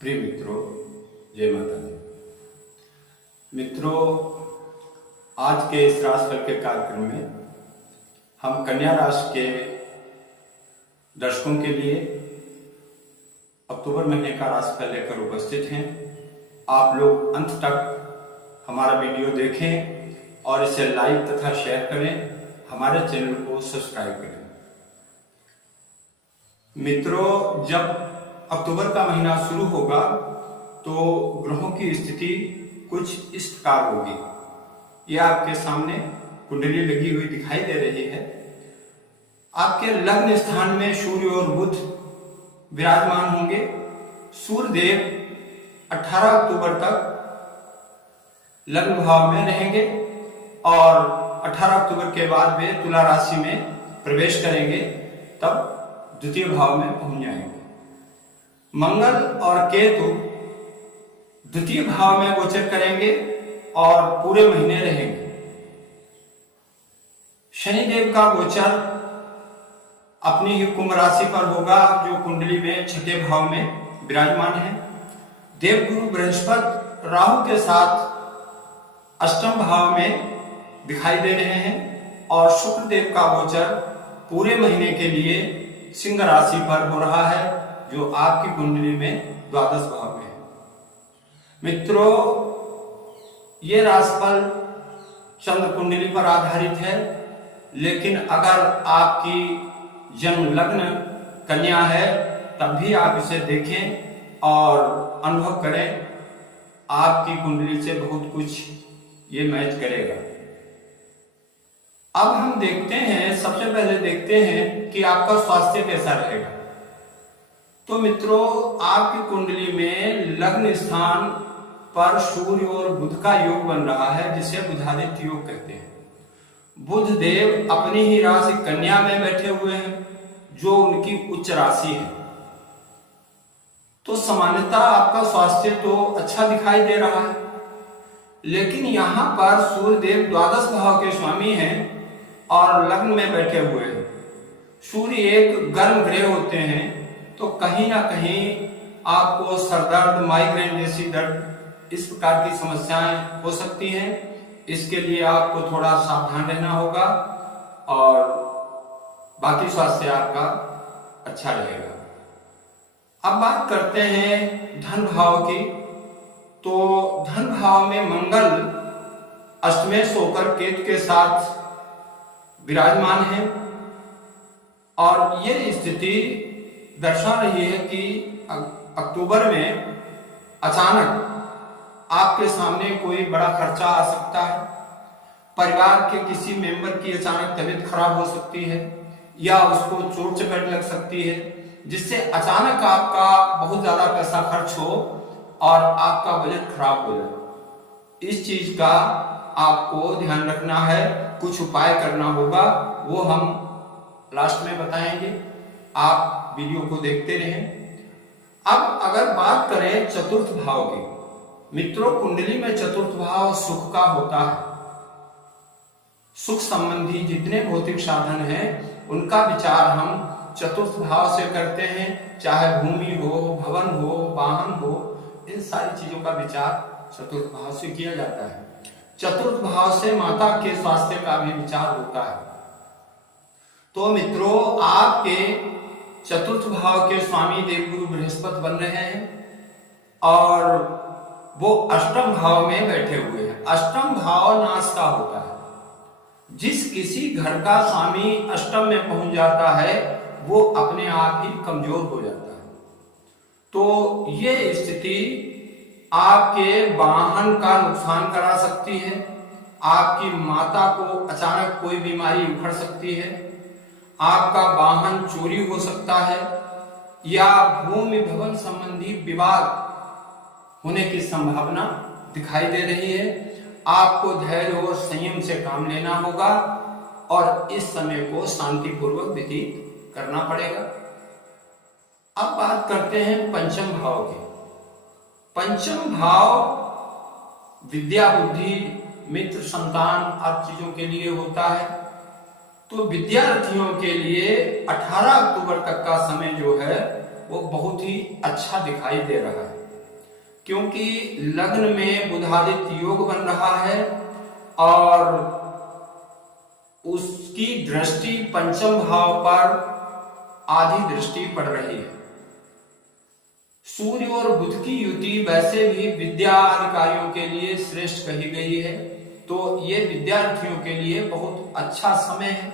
प्रिय मित्रों, जय माता दी। मित्रों, आज के इस राशिफल के कार्यक्रम में हम कन्या राशि के दर्शकों के लिए अक्टूबर महीने का राशिफल लेकर उपस्थित हैं। आप लोग अंत तक हमारा वीडियो देखें और इसे लाइक तथा शेयर करें, हमारे चैनल को सब्सक्राइब करें। मित्रों, जब अक्टूबर का महीना शुरू होगा तो ग्रहों की स्थिति कुछ इस प्रकार होगी। यह आपके सामने कुंडली लगी हुई दिखाई दे रही है। आपके लग्न स्थान में सूर्य और बुध विराजमान होंगे। सूर्य देव 18 अक्टूबर तक लग्न भाव में रहेंगे और 18 अक्टूबर के बाद वे तुला राशि में प्रवेश करेंगे, तब द्वितीय भाव में पहुंच जाएंगे। मंगल और केतु द्वितीय भाव में गोचर करेंगे और पूरे महीने रहेंगे। शनिदेव का गोचर अपनी ही कुंभ राशि पर होगा, जो कुंडली में छठे भाव में विराजमान है। देवगुरु बृहस्पति राहु के साथ अष्टम भाव में दिखाई दे रहे हैं और शुक्र देव का गोचर पूरे महीने के लिए सिंह राशि पर हो रहा है, जो आपकी कुंडली में द्वादश भाव में है। मित्रों, ये राशिफल चंद्र कुंडली पर आधारित है, लेकिन अगर आपकी जन्म लग्न कन्या है तब भी आप इसे देखें और अनुभव करें। आपकी कुंडली से बहुत कुछ ये मैच करेगा। अब हम देखते हैं, सबसे पहले देखते हैं कि आपका स्वास्थ्य कैसा रहेगा। तो मित्रों, आपकी कुंडली में लग्न स्थान पर सूर्य और बुध का योग बन रहा है, जिसे बुधादित्य योग कहते हैं। बुध देव अपनी ही राशि कन्या में बैठे हुए हैं, जो उनकी उच्च राशि है। तो सामान्यतः आपका स्वास्थ्य तो अच्छा दिखाई दे रहा है, लेकिन यहाँ पर सूर्य देव द्वादश भाव के स्वामी हैं और लग्न में बैठे हुए हैं। सूर्य एक गर्म ग्रह होते हैं, तो कहीं ना कहीं आपको सरदर्द, माइग्रेन जैसी दर्द, इस प्रकार की समस्याएं हो सकती हैं। इसके लिए आपको थोड़ा सावधान रहना होगा और बाकी स्वास्थ्य आपका अच्छा रहेगा। अब बात करते हैं धन भाव की। तो धन भाव में मंगल अष्टमेश होकर केतु के साथ विराजमान है और ये स्थिति दर्शा रही है कि अक्टूबर में अचानक आपके सामने कोई बड़ा खर्चा आ सकता है। परिवार के किसी मेंबर की अचानक तबीयत खराब हो सकती है या उसको चोट चपेट लग सकती है, जिससे अचानक आपका बहुत ज्यादा पैसा खर्च हो और आपका बजट खराब हो जाए। इस चीज का आपको ध्यान रखना है, कुछ उपाय करना होगा, वो हम लास्ट में बताएंगे। आप वीडियो को देखते रहें। अब अगर बात करें चतुर्थ भाव की, मित्रों, कुंडली में चतुर्थ भाव सुख का होता है। सुख संबंधी जितने भौतिक साधन हैं, उनका विचार हम चतुर्थ भाव से करते हैं। चाहे भूमि हो, भवन हो, वाहन हो, इन सारी चीजों का विचार चतुर्थ भाव से किया जाता है। चतुर्थ भाव से माता के स्वास्थ्य का भी विचार होता है। तो मित्रों, आपके चतुर्थ भाव के स्वामी देवगुरु बृहस्पति बन रहे हैं और वो अष्टम भाव में बैठे हुए हैं। अष्टम भाव नाश का होता है। जिस किसी घर का स्वामी अष्टम में पहुंच जाता है, वो अपने आप ही कमजोर हो जाता है। तो ये स्थिति आपके वाहन का नुकसान करा सकती है। आपकी माता को अचानक कोई बीमारी उखड़ सकती है। आपका वाहन चोरी हो सकता है या भूमि भवन संबंधी विवाद होने की संभावना दिखाई दे रही है। आपको धैर्य और संयम से काम लेना होगा और इस समय को शांतिपूर्वक व्यतीत करना पड़ेगा। अब बात करते हैं पंचम भाव की। पंचम भाव विद्या, बुद्धि, मित्र, संतान आदि चीजों के लिए होता है। तो विद्यार्थियों के लिए 18 अक्टूबर तक का समय जो है वो बहुत ही अच्छा दिखाई दे रहा है। क्योंकि लग्न में बुधादित्य योग बन रहा है और उसकी दृष्टि पंचम भाव पर आधी दृष्टि पड़ रही है। सूर्य और बुध की युति वैसे भी विद्या अधिकारियों के लिए श्रेष्ठ कही गई है, तो ये विद्यार्थियों के लिए बहुत अच्छा समय है।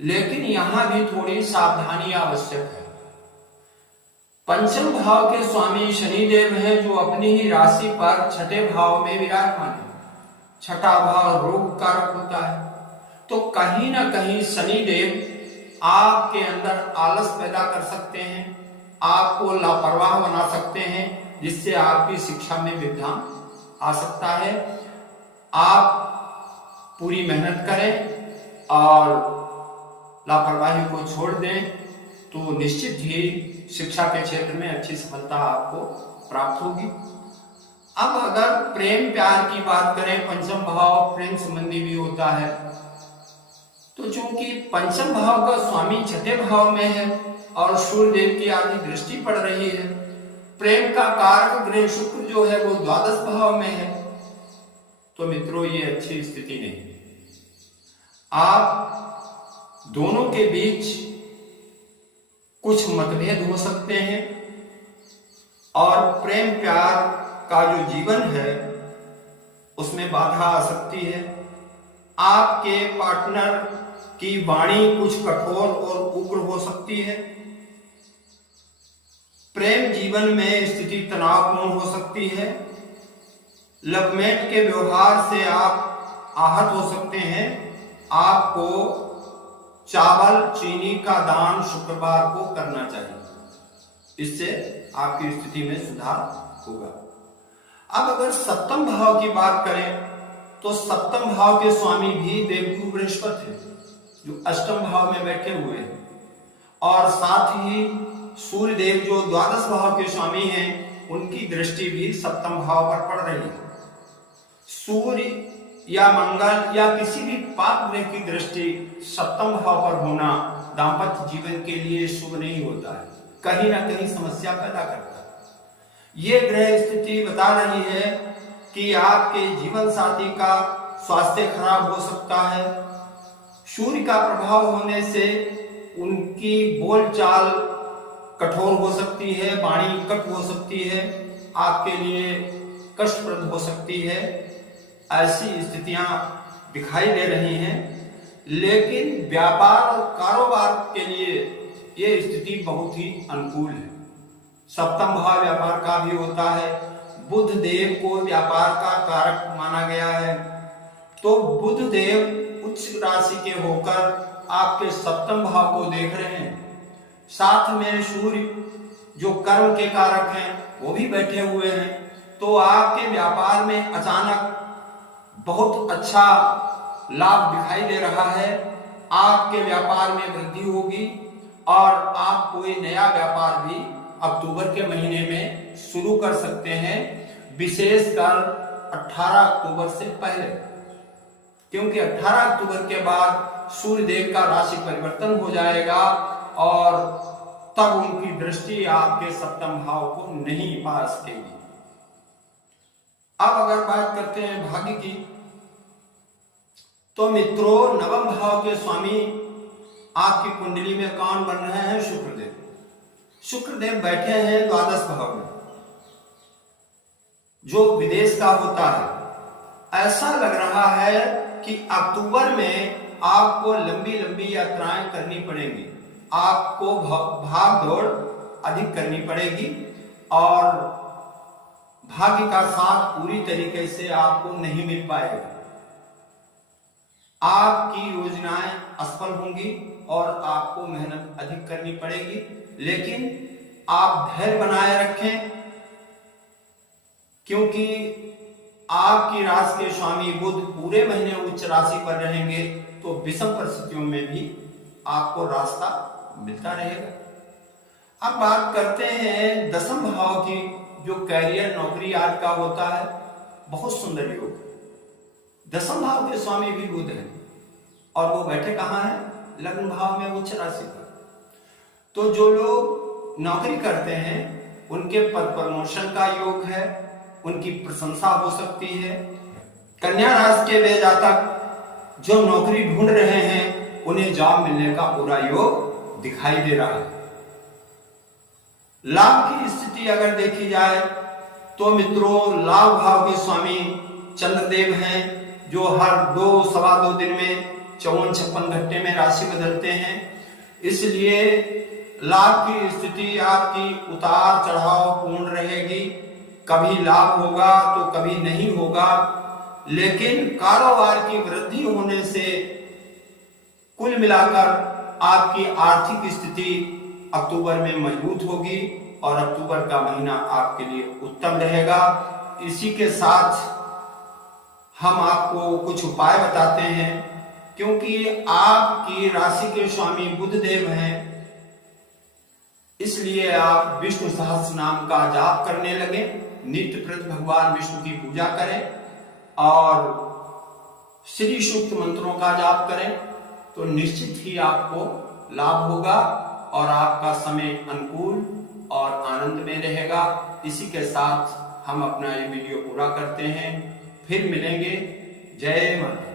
लेकिन यहां भी थोड़ी सावधानी आवश्यक है। पंचम भाव के स्वामी शनिदेव हैं, जो अपनी ही राशि पर छठे भाव में विराजमान है। छठा भाव रोग कारक होता है, तो कहीं ना कहीं शनिदेव आपके अंदर आलस पैदा कर सकते हैं, आपको लापरवाह बना सकते हैं, जिससे आपकी शिक्षा में विघ्न आ सकता है। आप पूरी मेहनत करें और लापरवाही को छोड़ दें तो निश्चित ही शिक्षा के क्षेत्र में अच्छी सफलता आपको प्राप्त होगी। अब अगर प्रेम प्यार की बात करें, पंचम भाव प्रेम संबंधी भी होता है, तो चूंकि पंचम भाव का स्वामी छठे भाव में है और सूर्यदेव की आधी दृष्टि पड़ रही है, प्रेम का कारक ग्रह शुक्र जो है वो द्वादश भाव में है, तो मित्रों ये अच्छी स्थिति नहीं। आप दोनों के बीच कुछ मतभेद हो सकते हैं और प्रेम प्यार का जो जीवन है उसमें बाधा आ सकती है। आपके पार्टनर की वाणी कुछ कठोर और उग्र हो सकती है। प्रेम जीवन में स्थिति तनावपूर्ण हो सकती है। लवमेट के व्यवहार से आप आहत हो सकते हैं। आपको चावल चीनी का दान शुक्रवार को करना चाहिए, इससे आपकी स्थिति में सुधार होगा। अब अगर सप्तम भाव की बात करें तो सप्तम भाव के स्वामी भी देवगुरु बृहस्पति है, जो अष्टम भाव में बैठे हुए हैं, और साथ ही सूर्य देव जो द्वादश भाव के स्वामी हैं, उनकी दृष्टि भी सप्तम भाव पर पड़ रही है। सूर्य या मंगल या किसी भी पाप ग्रह की दृष्टि सप्तम भाव पर होना दाम्पत्य जीवन के लिए शुभ नहीं होता है, कहीं ना कहीं समस्या पैदा करता है। ये ग्रह स्थिति बता रही है कि आपके जीवन साथी का स्वास्थ्य खराब हो सकता है। सूर्य का प्रभाव होने से उनकी बोलचाल कठोर हो सकती है, वाणी कट हो सकती है, आपके लिए कष्टप्रद हो सकती है। ऐसी स्थितियां दिखाई दे रही हैं, लेकिन व्यापार और कारोबार के लिए ये स्थिति बहुत ही अनुकूल है। सप्तम भाव व्यापार का भी होता है। बुध देव को व्यापार का कारक माना गया है, तो बुध देव उच्च राशि के होकर आपके सप्तम भाव को देख रहे हैं। साथ में सूर्य जो कर्म के कारक हैं वो भी बैठे हुए हैं, तो आपके व्यापार में अचानक बहुत अच्छा लाभ दिखाई दे रहा है। आपके व्यापार में वृद्धि होगी और आप कोई नया व्यापार भी अक्टूबर के महीने में शुरू कर सकते हैं, विशेषकर 18 अक्टूबर से पहले, क्योंकि 18 अक्टूबर के बाद सूर्य देव का राशि परिवर्तन हो जाएगा और तब उनकी दृष्टि आपके सप्तम भाव को नहीं पा सकेगी। अब अगर बात करते हैं भाग्य की, तो मित्रों नवम भाव के स्वामी आपकी कुंडली में कौन बन रहे हैं? शुक्रदेव। शुक्रदेव बैठे हैं द्वादश भाव में, जो विदेश का होता है। ऐसा लग रहा है कि अक्टूबर में आपको लंबी लंबी यात्राएं करनी पड़ेंगी, आपको भाग दौड़ अधिक करनी पड़ेगी और भाग्य का साथ पूरी तरीके से आपको नहीं मिल पाएगा। आपकी योजनाएं असफल होंगी और आपको मेहनत अधिक करनी पड़ेगी, लेकिन आप धैर्य बनाए रखें, क्योंकि आपकी राशि के स्वामी बुध पूरे महीने उच्च राशि पर रहेंगे, तो विषम परिस्थितियों में भी आपको रास्ता मिलता रहेगा। अब बात करते हैं दसम भाव की, जो कैरियर नौकरी आदि का होता है। बहुत सुंदर योग। दसम भाव के स्वामी भी बुध है और वो बैठे कहाँ है? लग्न भाव में उच्च राशि पर। तो जो लोग नौकरी करते हैं उनके पद प्रमोशन का योग है, उनकी प्रशंसा हो सकती है। कन्या राशि के वे जातक जो नौकरी ढूंढ रहे हैं उन्हें जॉब मिलने का पूरा योग दिखाई दे रहा है। लाभ की स्थिति अगर देखी जाए तो मित्रों, लाभ भाव के स्वामी चंद्रदेव हैं, जो हर 2-2.25 दिन में 54-56 घंटे में राशि बदलते हैं। इसलिए लाभ की स्थिति आपकी उतार चढ़ाव पूर्ण रहेगी। कभी लाभ होगा तो कभी नहीं होगा, लेकिन कारोबार की वृद्धि होने से कुल मिलाकर आपकी आर्थिक स्थिति अक्टूबर में मजबूत होगी और अक्टूबर का महीना आपके लिए उत्तम रहेगा। इसी के साथ हम आपको कुछ उपाय बताते हैं, क्योंकि आपकी राशि के स्वामी बुध देव हैं, इसलिए आप विष्णु सहस्त्र नाम का जाप करने लगे। नित्य प्रति भगवान विष्णु की पूजा करें और श्री सूक्त मंत्रों का जाप करें तो निश्चित ही आपको लाभ होगा और आपका समय अनुकूल और आनंद में रहेगा। इसी के साथ हम अपना ये वीडियो पूरा करते हैं, फिर मिलेंगे। जय माता।